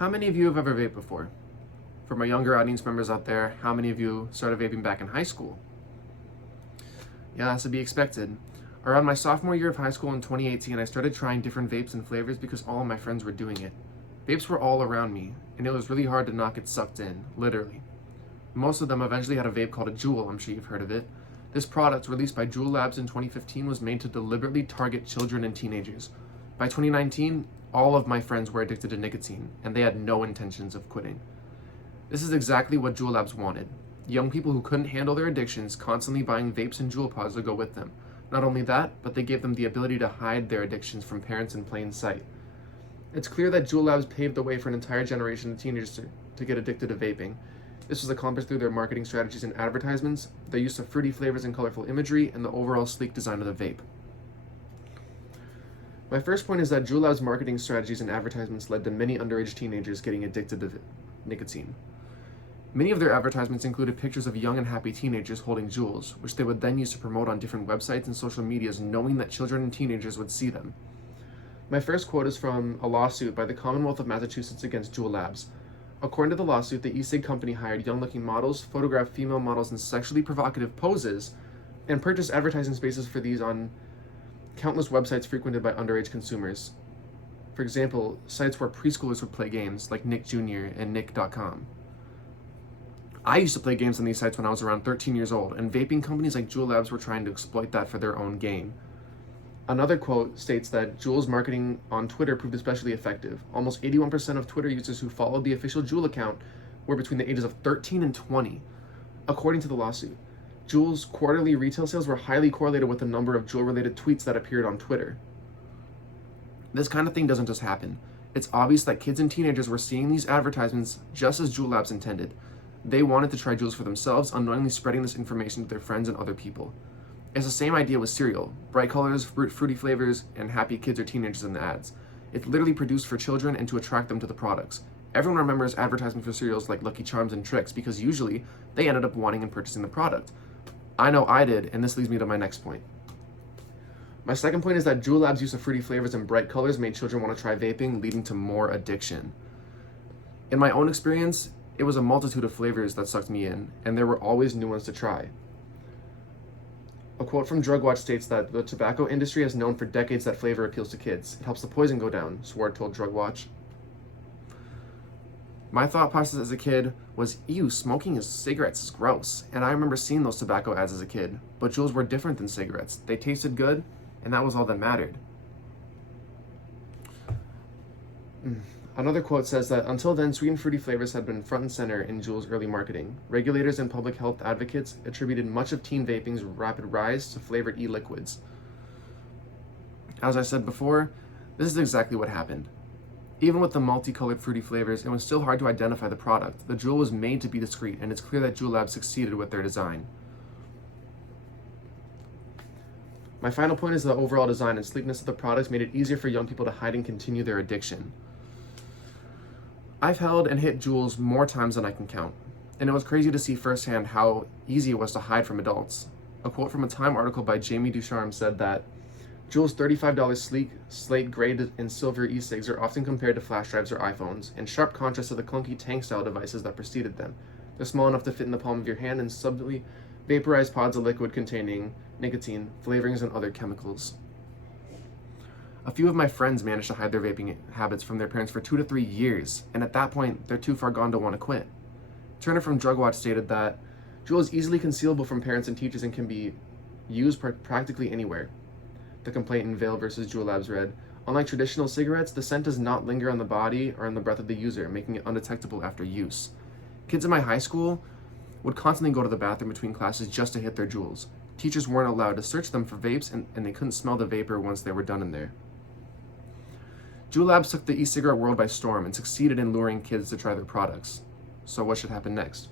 How many of you have ever vaped before? For my younger audience members out there, how many of you started vaping back in high school? Yeah, that's to be expected. Around my sophomore year of high school in 2018, I started trying different vapes and flavors because all of my friends were doing it. Vapes were all around me, and it was really hard to not get sucked in, literally. Most of them eventually had a vape called a Juul, I'm sure you've heard of it. This product, released by Juul Labs in 2015, was made to deliberately target children and teenagers. By 2019, all of my friends were addicted to nicotine, and they had no intentions of quitting. This is exactly what Juul Labs wanted. Young people who couldn't handle their addictions constantly buying vapes and Juul pods to go with them. Not only that, but they gave them the ability to hide their addictions from parents in plain sight. It's clear that Juul Labs paved the way for an entire generation of teenagers to get addicted to vaping. This was accomplished through their marketing strategies and advertisements, their use of fruity flavors and colorful imagery, and the overall sleek design of the vape. My first point is that Juul Labs' marketing strategies and advertisements led to many underage teenagers getting addicted to nicotine. Many of their advertisements included pictures of young and happy teenagers holding Juuls, which they would then use to promote on different websites and social medias, knowing that children and teenagers would see them. My first quote is from a lawsuit by the Commonwealth of Massachusetts against Juul Labs. According to the lawsuit, the e-cig company hired young-looking models, photographed female models in sexually provocative poses, and purchased advertising spaces for these on countless websites frequented by underage consumers. For example, sites where preschoolers would play games like Nick Jr. and Nick.com. I used to play games on these sites when I was around 13 years old, and vaping companies like Juul Labs were trying to exploit that for their own gain. Another quote states that Juul's marketing on Twitter proved especially effective. Almost 81% of Twitter users who followed the official Juul account were between the ages of 13 and 20. According to the lawsuit, Juul's quarterly retail sales were highly correlated with the number of Juul-related tweets that appeared on Twitter. This kind of thing doesn't just happen. It's obvious that kids and teenagers were seeing these advertisements just as Juul Labs intended. They wanted to try Juuls for themselves, unknowingly spreading this information to their friends and other people. It's the same idea with cereal. Bright colors, fruity flavors, and happy kids or teenagers in the ads. It's literally produced for children and to attract them to the products. Everyone remembers advertisements for cereals like Lucky Charms and Trix because usually they ended up wanting and purchasing the product. I know I did, and this leads me to my next point. My second point is that Juul Labs' use of fruity flavors and bright colors made children want to try vaping, leading to more addiction. In my own experience, it was a multitude of flavors that sucked me in, and there were always new ones to try. A quote from Drug Watch states that the tobacco industry has known for decades that flavor appeals to kids. It helps the poison go down, Swart told Drug Watch. My thought process as a kid was, ew, smoking cigarettes is gross. And I remember seeing those tobacco ads as a kid. But Juuls were different than cigarettes. They tasted good, and that was all that mattered. Another quote says that until then, sweet and fruity flavors had been front and center in Juul's early marketing. Regulators and public health advocates attributed much of teen vaping's rapid rise to flavored e-liquids. As I said before, this is exactly what happened. Even with the multicolored fruity flavors, it was still hard to identify the product. The Juul was made to be discreet, and it's clear that Juul Labs succeeded with their design. My final point is the overall design and sleekness of the products made it easier for young people to hide and continue their addiction. I've held and hit Juuls more times than I can count, and it was crazy to see firsthand how easy it was to hide from adults. A quote from a Time article by Jamie Ducharme said that Juul's $35 sleek, slate gray and silver e-cigs are often compared to flash drives or iPhones, in sharp contrast to the clunky tank-style devices that preceded them. They're small enough to fit in the palm of your hand and subtly vaporized pods of liquid containing nicotine, flavorings, and other chemicals. A few of my friends managed to hide their vaping habits from their parents for 2 to 3 years, and at that point, they're too far gone to want to quit. Turner from Drug Watch stated that Juul is easily concealable from parents and teachers and can be used practically anywhere. The complaint in Vail versus Juul Labs read, unlike traditional cigarettes, the scent does not linger on the body or on the breath of the user, making it undetectable after use. Kids in my high school would constantly go to the bathroom between classes just to hit their Juuls. Teachers weren't allowed to search them for vapes, and they couldn't smell the vapor once they were done in there. Juul Labs took the e-cigarette world by storm and succeeded in luring kids to try their products. So what should happen next?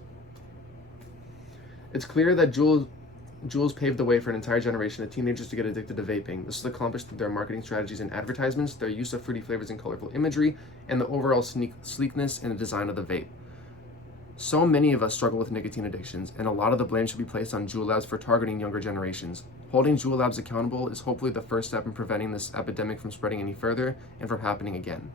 It's clear that Juul's paved the way for an entire generation of teenagers to get addicted to vaping. This was accomplished through their marketing strategies and advertisements, their use of fruity flavors and colorful imagery, and the overall sleekness and the design of the vape. So many of us struggle with nicotine addictions, and a lot of the blame should be placed on Juul Labs for targeting younger generations. Holding Juul Labs accountable is hopefully the first step in preventing this epidemic from spreading any further and from happening again.